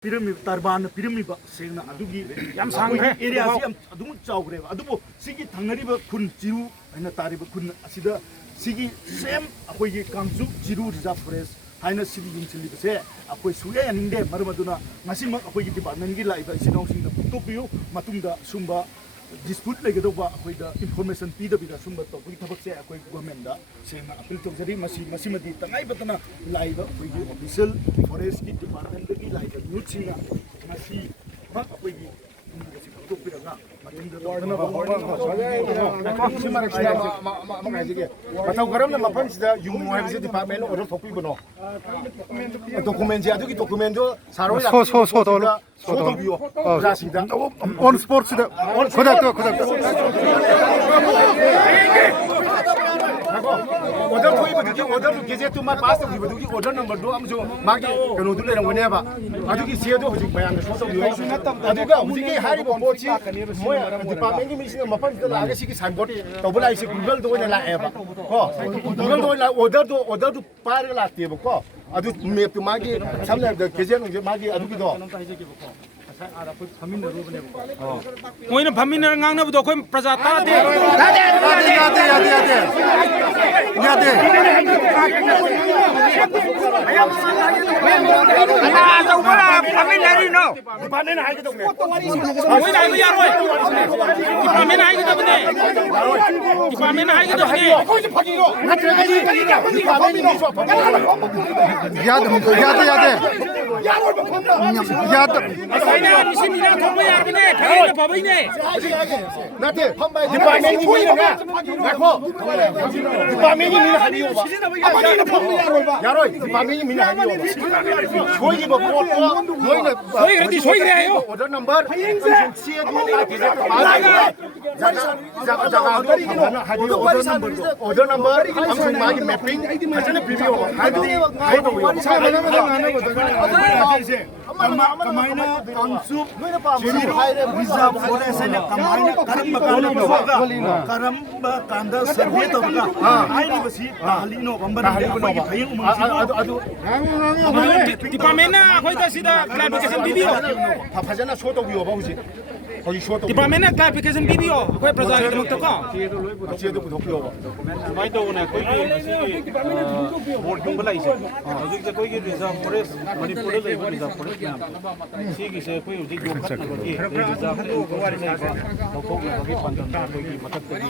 피라미드 타르반 피라미드 세나 아두기 얌 상그레 에리아시 얌 아두무 짜오그레 아두보 시기 당나리바 군 지루 하이나 타리바 군 아시다 시기 셈 아코이기 강주 지루 리자브 포레스트 하이나 시기 융칠리베세 아코이 수야 야닝데 마르마두나 마시막 아코이기 디파트먼트기 라이바 시나우싱다 토피요 마퉁다 숨바 dispute legadoba akoida information pidabida sumba to koi thabak se akoi government da sena appeal tawjari masi tangai batana live akoigi official forest ki department ki live youth singa masi mak akoigi to piraga matau garam na mapam sida yung mo habisi department order thokpi bono document ja adugi document jo saroi la so do biyo ja sida on sports da kodak order thoi ba dugi order lu geje tu ma pass to biyo dugi order number do am jo magi kanu du le rang wane ba adugi se do hojik bayan da so biyo aduga hojiki hari bo mochi mo department ki mission mapam sida la sigi signboard tobula isi google do la e ba ko google do la order do par la te ba ko adu map tu magi samna da geje nu magi adugi do 모이는 반민을 강나부도 거의 프라자 따대 미신이랑 동무야기네 당연히 법이네 나한테 판바에 디파트먼트 미는가 나코 디파트먼트 미는 하디오 봐 아빠는 판바야 봐 야로 디파트먼트 미는 하디오 봐 소이 뭐 너희는 소이 그런데 소이 그래요 오더 넘버 시에도 나게 자가 하디오 오더 넘버 함성 마기 매핑 하자는 비디오 하디오 kamaina kangsu jiru reserve forest ne kamaina karamba kanda survey to ka aini basi halino bambar ne phayung 디파멘나 거기다 시다 클래리피케이션 비디오 파파잖아 쇼도 비오 봐 보지 거기 쇼도 디파멘나 클래리피케이션 비디오 거기 프라자 먹다가 지에도 부족해요 봐 많이 더우네 거기 뭘 경벌라 있어 어저께 거기 리자 포레스 머니푸르에 리자 포레스 시기세 거기 우리 욕하는 거기 리자 거기 거기 판단 거기 맞았더니